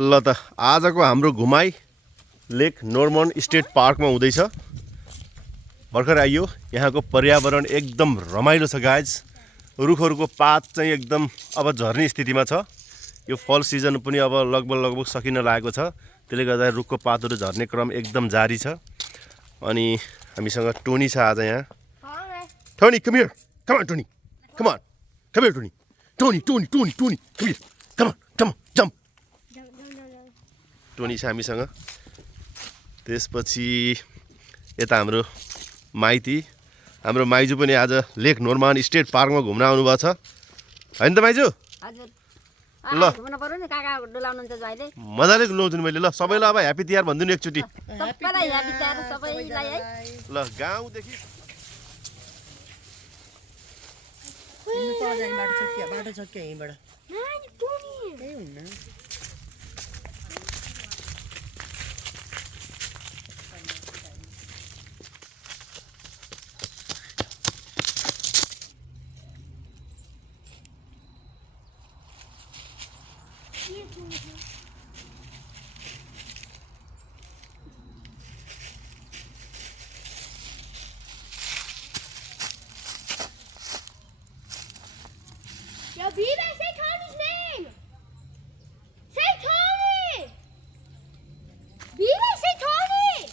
ल त आजको हाम्रो घुमाइ लेक नोर्मन स्टेट पार्कमा हुँदैछ। भर्खर आइयो। यहाँको पर्यावरण एकदम रमाइलो छ गाइज। रुखहरूको पात चाहिँ एकदम अब झर्ने स्थितिमा छ। यो फल सिजन पनि अब लगभग सकिन लागेको छ। त्यसले गर्दा रुखको पातहरू झर्ने क्रम एकदम जारी छ। अनि हामीसँग टोनी छ आज यहाँ। Tony come here, come on Tony, come on, come here Tony, Tony Tony Tony Tony come here, come on, jump. Tony छ हामीसँग। त्यसपछि यता हाम्रो माइती, हाम्रो माइजू पनि आज लेक नोर्मान स्टेट पार्कमा घुम्न आउनुभएको छ, होइन त माइजू? हजुर। ल घुम्न पर्यो नि, काका डुलाउनुहुन्छ जहिले। मजाले डुलाउँछु नि मैले। ल सबैलाई अब ह्यापी तिहार भनिदिनु एकचोटि। सबैलाई ह्यापी तिहार सबैलाई है। ल गाउँदेखि बाटो छ क्या यहीँबाट? केही हुन्न। Yo, Viva, say Tony's name! Say Tony! Viva, say Tony!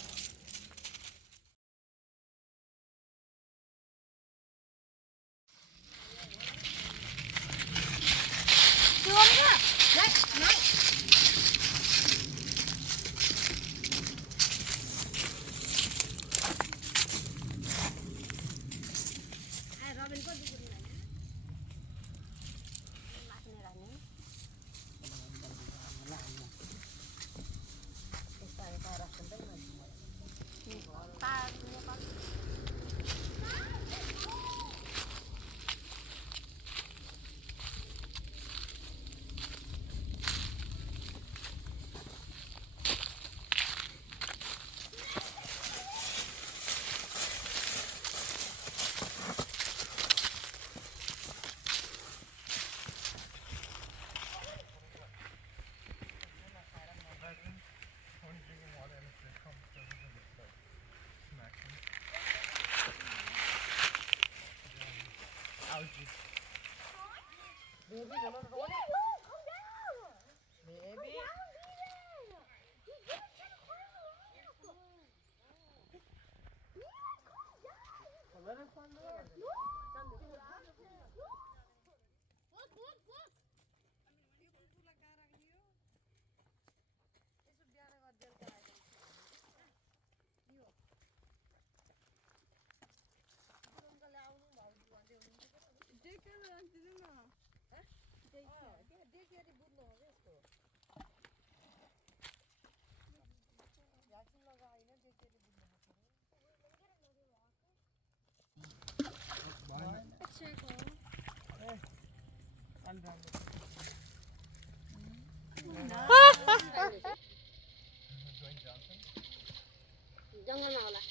जङ्गलमा होला।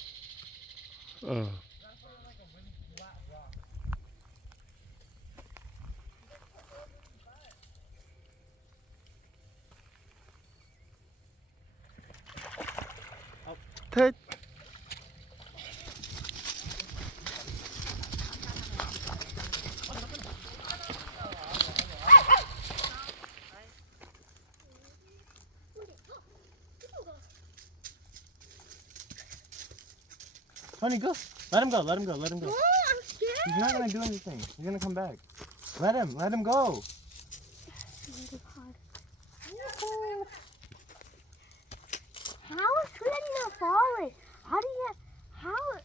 That. Tony, go. Let him go. Let him go. Let him go. Oh, I'm scared. He's not gonna do anything. He's gonna come back. Let him. Let him go. How is Trinity not falling? How do you... How...